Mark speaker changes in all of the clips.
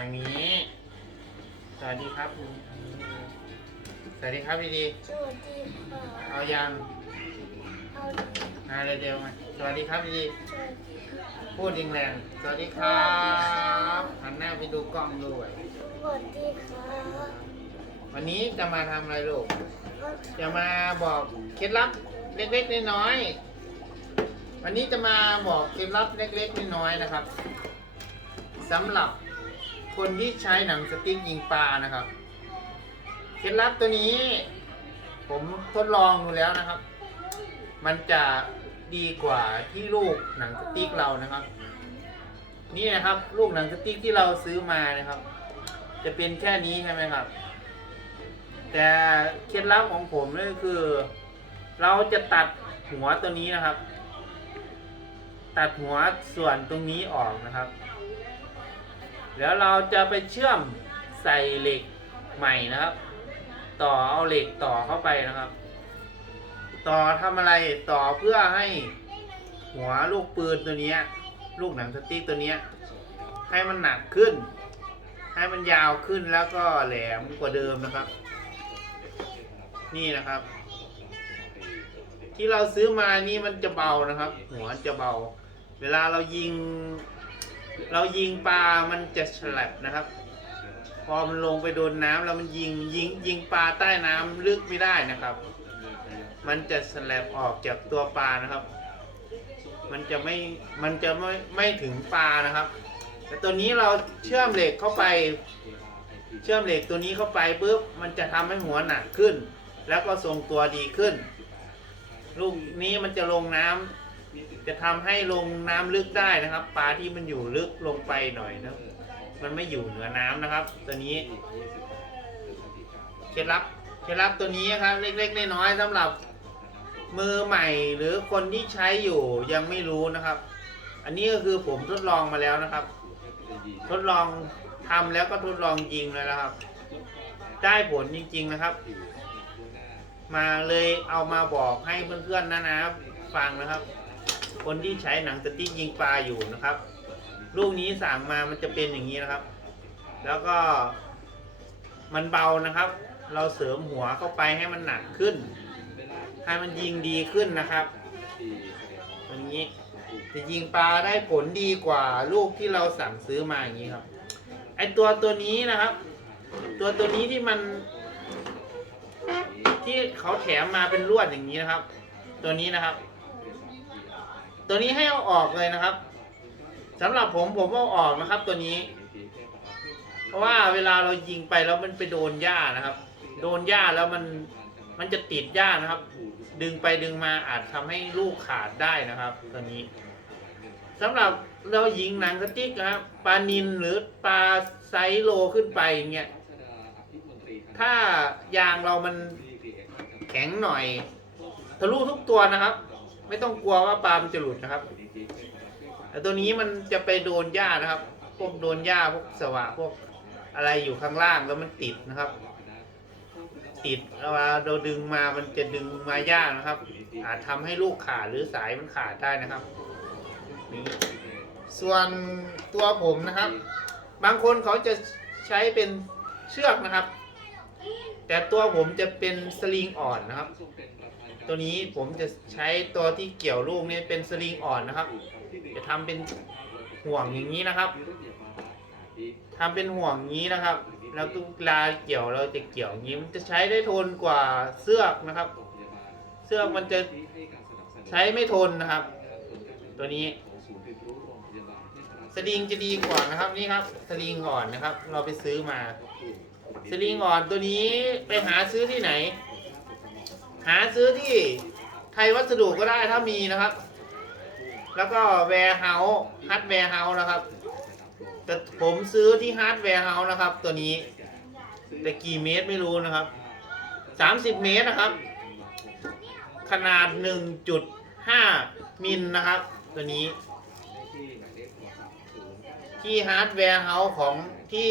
Speaker 1: ทางนี้ สวัสดีครับสวัสดีครับดี
Speaker 2: สวัสดีค่ะ
Speaker 1: ๆเอายัง
Speaker 2: เอา
Speaker 1: มาเร็วๆมาสวัสดีครับดี
Speaker 2: สวัสดีค่ะ
Speaker 1: ๆพูดแรงๆสวัสดีครับหันหน้าไปดูกล้องด้วย
Speaker 2: สวัสดีค่ะ
Speaker 1: วันนี้จะมาทำอะไรลูก
Speaker 2: เอา
Speaker 1: จะมาบอกเคล็ดลับเล็กๆน้อยๆวันนี้จะมาบอกเคล็ดลับเล็กๆน้อยๆนะครับสำหรับ คนที่ใช้หนังสติ๊กยิงปลานะครับ เคล็ดลับตัวนี้ ผมทดลองดูแล้วนะครับ มันจะดีกว่าที่ลูกหนังสติ๊กเรานะครับ นี่นะครับ ลูกหนังสติ๊กที่เราซื้อมานะครับ จะเป็นแค่นี้ใช่ไหมครับ แต่เคล็ดลับของผมนี่คือ เราจะตัดหัวตัวนี้นะครับ ตัดหัวส่วนตรงนี้ออกนะครับ แล้วเราจะไปเชื่อมใส่เหล็กใหม่นะครับ ต่อเอาเหล็กต่อเข้าไปนะครับ ต่อทำอะไรต่อเพื่อให้หัวลูกปืนตัวนี้ลูกหนังสติ๊กตัวนี้ให้มันหนักขึ้น ให้มันยาวขึ้นแล้วก็แหลมกว่าเดิมนะครับ นี่นะครับ ที่เราซื้อมานี่มันจะเบานะครับ หัวจะเบา เวลาเรายิง เรายิงปลา มันจะฉลับนะครับ พอมันลงไปโดนน้ำแล้วมันยิงยิงยิงปลาใต้น้ำลึกไม่ได้นะครับ มันจะสลับออกจากตัวปลานะครับ มันจะไม่ มันจะไม่ไม่ถึงปลานะครับ แต่ตัวนี้เราเชื่อมเหล็กเข้าไป เชื่อมเหล็กตัวนี้เข้าไปปุ๊บ มันจะทำให้หัวหนักขึ้น แล้วก็ทรงตัวดีขึ้น ลูกนี้มันจะลงน้ำ จะทำให้ลงน้ำลึกได้นะครับ ปลาที่มันอยู่ลึกลงไปหน่อยนะมันไม่อยู่เหนือน้ำนะครับ ตัวนี้เคล็ดลับเคล็ดลับตัวนี้ครับ เล็กๆน้อยๆสำหรับมือใหม่หรือคนที่ใช้อยู่ยังไม่รู้นะครับ อันนี้ก็คือผมทดลองมาแล้วนะครับ ทดลองทำแล้วก็ทดลองยิงเลยนะครับ ได้ผลจริง ๆนะครับ มาเลยเอามาบอกให้เพื่อนๆนะนะฟังนะครับ คนที่ใช้หนังสติ๊กยิงปลาอยู่นะครับ ลูกนี้สั่งมามันจะเป็นอย่างนี้นะครับ แล้วก็มันเบานะครับ เราเสริมหัวเข้าไปให้มันหนักขึ้น ให้มันยิงดีขึ้นนะครับอันนี้จะยิงปลาได้ผลดีกว่าลูกที่เราสั่งซื้อมาอย่างนี้ครับ ไอตัวตัวนี้นะครับ ตัวตัวนี้ที่มันที่เขาแถมมาเป็นลวดอย่างนี้นะครับ ตัวนี้นะครับ ตัวนี้ให้เอาออกเลยนะครับสำหรับผมผมเอาออกนะครับ ตัวนี้ เพราะว่าเวลาเรายิงไปแล้วมันไปโดนหญ้านะครับ โดนหญ้าแล้วมันมันจะติดหญ้านะครับ ดึงไปดึงมาอาจทำให้ลูกขาดได้นะครับ ตัวนี้สำหรับเรายิงหนังสติ๊กนะครับปลานินหรือปลาไซโลขึ้นไปอย่างเงี้ยถ้ายางเรามันแข็งหน่อยทะลุทุกตัวนะครับ ไม่ต้องกลัวว่าปลามันจะหลุดนะครับแต่ตัวนี้มันจะไปโดนหญ้านะครับ พวกโดนหญ้าพวกสวะพวกอะไรอยู่ข้างล่างแล้วมันติดนะครับ ติดเวลาเราดึงมามันจะดึงมายากนะครับ อาจทำให้ลูกขาดหรือสายมันขาดได้นะครับนี่ส่วนตัวผมนะครับ บางคนเขาจะใช้เป็นเชือกนะครับ แต่ตัวผมจะเป็นสลิงอ่อนนะครับ ตัวนี้ผมจะใช้ตัวที่เกี่ยวลูกนี่เป็นสลิงอ่อนนะครับ จะทำเป็นห่วงอย่างนี้นะครับทำเป็นห่วงนี้นะครับ แล้วตุลาเกี่ยวเราจะเกี่ยวอย่างนี้มันจะใช้ได้ทนกว่าเสื้อนะครับ เสื้อมันจะใช้ไม่ทนนะครับ ตัวนี้สลิงจะดีกว่านะครับนี่ครับสลิงอ่อนนะครับ เราไปซื้อมาสลิงอ่อนตัวนี้ไปหาซื้อที่ไหน หาซื้อที่ไทยวัสดุก็ได้ถ้ามีนะครับ แล้วก็แวร์เฮาส์ฮาร์ดแวร์เฮาส์นะครับ แต่ผมซื้อที่ฮาร์ดแวร์เฮาส์นะครับ ตัวนี้ แต่กี่เมตรไม่รู้นะครับสามสิบเมตรนะครับ ขนาดหนึ่งจุดห้ามิลนะครับ ตัวนี้ ที่ฮาร์ดแวร์เฮาส์ของที่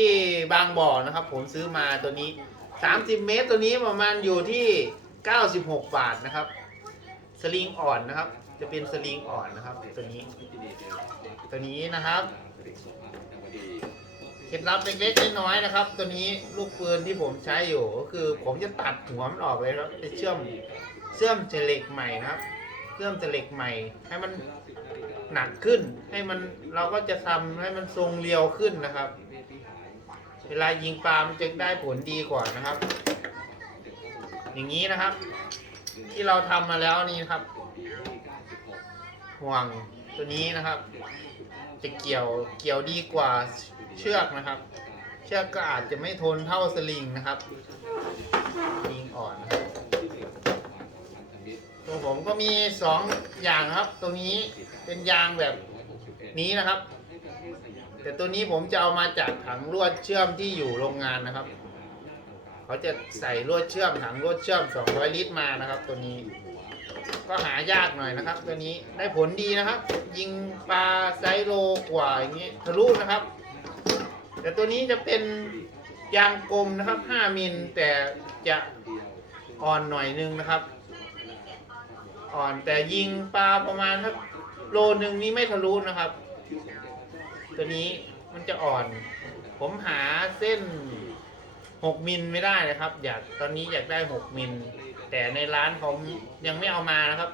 Speaker 1: บางบ่อนะครับ ผมซื้อมาตัวนี้30เมตรตัวนี้ประมาณอยู่ที่ 96 บาทนะครับ สลิงอ่อนนะครับ จะเป็นสลิงอ่อนนะครับ ตัวนี้ ตัวนี้นะครับ เคล็ดลับเล็กๆน้อยๆนะครับ ตัวนี้ลูกปืนที่ผมใช้อยู่ก็คือ ผมจะตัดหัวมันออกเลยครับจะเชื่อมเชื่อมเหล็กใหม่นะครับเชื่อมเหล็กใหม่ ให้มันหนักขึ้น ให้มันเราก็จะทำให้มันทรงเรียวขึ้นนะครับ เวลายิงปลามันจะได้ผลดีกว่านะครับ อย่างนี้นะครับ ที่เราทำมาแล้วนี่ครับ ห่วงตัวนี้นะครับจะเกี่ยวเกี่ยวดีกว่าเชือกนะครับ เชือกก็อาจจะไม่ทนเท่าสลิงนะครับยิงอ่อนนะครับตัวผมก็มีสองอย่างครับตัวนี้เป็นยางแบบนี้นะครับ แต่ตัวนี้ผมจะเอามาจากถังลวดเชื่อมที่อยู่โรงงานนะครับ เขาจะใส่ลวดเชื่อมถังลวดเชื่อม 200 ลิตรมานะครับ ตัวนี้ ก็หายากหน่อยนะครับ ตัวนี้ได้ผลดีนะครับ ยิงปลาไซส์โลกว่าอย่างนี้ทะลุนะครับ แต่ตัวนี้จะเป็นยางกลมนะครับ 5 มิลแต่จะอ่อนหน่อยนึงนะครับ อ่อนแต่ยิงปลาประมาณสักโลนึงนี้ไม่ทะลุนะครับ ตัวนี้มันจะอ่อน ผมหาเส้น 6มิลไม่ได้นะครับ อยากตอนนี้อยากได้6มิลแต่ในร้านเขายังไม่เอามานะครับ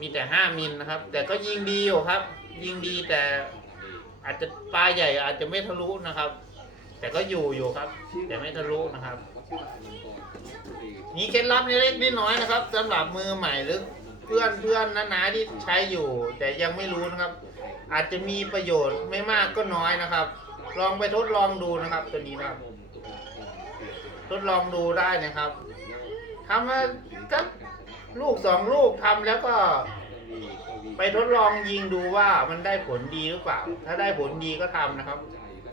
Speaker 1: มีแต่5มิลนะครับ แต่ก็ยิงดีอยู่ครับ ยิงดีแต่อาจจะปลาใหญ่อาจจะไม่ทะลุนะครับ แต่ก็อยู่อยู่ครับ แต่ไม่ทะลุนะครับนี่เคล็ดลับเล็กๆน้อยนะครับสำหรับมือใหม่หรือเพื่อนเพื่อนน้าๆที่ใช้อยู่ แต่ยังไม่รู้นะครับ อาจจะมีประโยชน์ไม่มากก็น้อยนะครับ ลองไปทดลองดูนะครับ ตัวนี้นะครับ ทดลองดูได้นะครับทำมาก็ลูกสองลูกทำแล้วก็ ไปทดลองยิงดูว่ามันได้ผลดีหรือเปล่า ถ้าได้ผลดีก็ทำนะครับ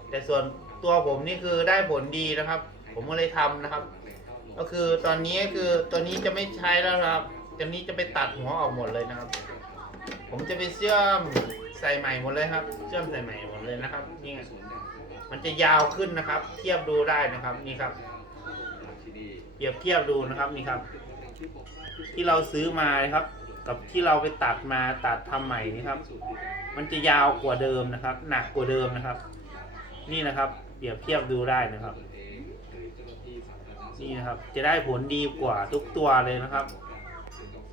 Speaker 1: แต่ส่วนตัวผมนี่คือได้ผลดีนะครับ ผมก็เลยทำนะครับ ก็คือตอนนี้คือตัวนี้จะไม่ใช้แล้วครับตัวนี้จะไปตัดหัวออกหมดเลยนะครับ ผมจะไปเชื่อมใส่ใหม่หมดเลยครับ เชื่อมใส่ใหม่หมดเลยนะครับ นี่ไงมันจะยาวขึ้นนะครับ เทียบดูได้นะครับนี่ครับ รียบเทียบดูนะครับนี่ครับ ที่เราซื้อมานะครับ กับที่เราไปตัดมาตัดทำใหม่นี่ครับ มันจะยาวกว่าเดิมนะครับ หนักกว่าเดิมนะครับ นี่นะครับ เปรียบเทียบดูได้นะครับ นี่นะครับ จะได้ผลดีกว่าทุกตัวเลยนะครับ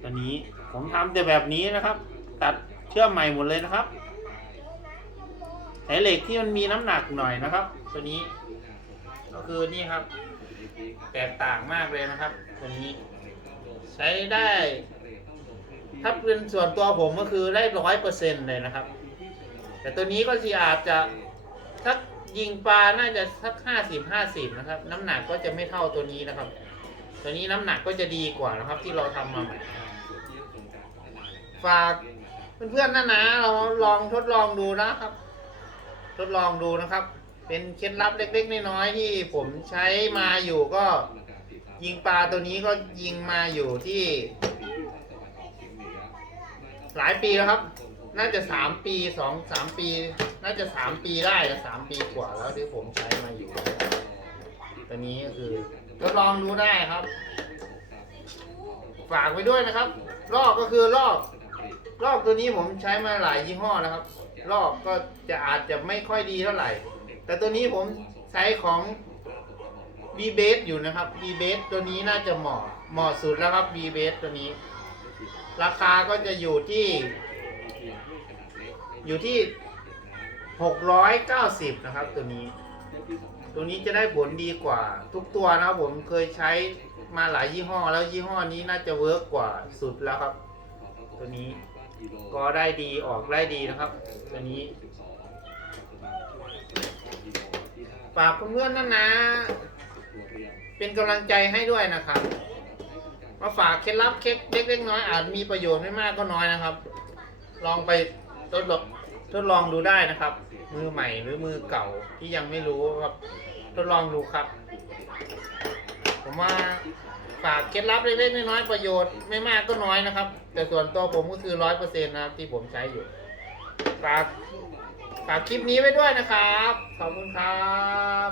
Speaker 1: ตัวนี้ผมทำแต่แบบนี้นะครับ ตัดเชื่อมใหม่หมดเลยนะครับแต่เหล็กที่มันมีน้ำหนักหน่อยนะครับ ตัวนี้ ก็คือนี่ครับ แตกต่างมากเลยนะครับตัวนี้ ใช้ได้ถ้าเป็นส่วนตัวผมก็คือได้ร้อยเปอร์เซ็นต์เลยนะครับ แต่ตัวนี้ก็สิอาจจะถ้ายิงปลาน่าจะสักห้าสิบห้าสิบนะครับ น้ำหนักก็จะไม่เท่าตัวนี้นะครับ ตัวนี้น้ำหนักก็จะดีกว่านะครับ ที่เราทำมาใหม่ฝากเพื่อนๆนะนะเราลองทดลองดูนะครับ ทดลองดูนะครับ เป็นเคล็ดลับเล็กๆน้อยๆที่ผมใช้มาอยู่ก็ยิงปลาตัวนี้ก็ยิงมาอยู่ที่ หลายปีแล้วครับ น่าจะสามปีสองสามปี น่าจะสามปีได้นะสามปีกว่าแล้วที่ผมใช้มาอยู่ตัวนี้ก็คือทดลองดูได้ครับ ฝากไว้ด้วยนะครับลอกก็คือลอกลอกตัวนี้ผมใช้มาหลายยี่ห้อนะครับลอกก็จะอาจจะไม่ค่อยดีเท่าไหร่ แต่ตัวนี้ผมใช้ของ b b a s อยู่นะครับ b b a s ตัวนี้น่าจะเหมาะเหมาะสุดแล้วครับ b b a s ตัวนี้ ราคาก็จะอยู่ที่ อยู่ที่ 690 นะครับ ตัวนี้ ตัวนี้จะได้ผลดีกว่า ทุกตัวนะครับผมเคยใช้มาหลายยี่ห้อ แล้วยี่ห้อนี้น่าจะเวิร์กกว่าสุดแล้วครับ ตัวนี้ก็ได้ดีออกได้ดีนะครับ ตัวนี้ ฝากเพื่อนๆนะนนะ เป็นกำลังใจให้ด้วยนะครับมาฝากเคล็ดลับเคล็ดเล็กๆน้อยๆอาจมีประโยชน์ไม่มากก็น้อยนะครับ ลองไปทดลองทดลองดูได้นะครับ มือใหม่หรือมือเก่าที่ยังไม่รู้ครับ ทดลองดูครับ ผมว่าฝากเคล็ดลับเล็กๆน้อยๆประโยชน์ไม่มากก็น้อยนะครับ แต่ส่วนตัวผมก็คือร้อยเปอร์เซ็นต์นะครับที่ผมใช้อยู่ฝาก ฝากคลิปนี้ไว้ด้วยนะครับ ขอบคุณครับ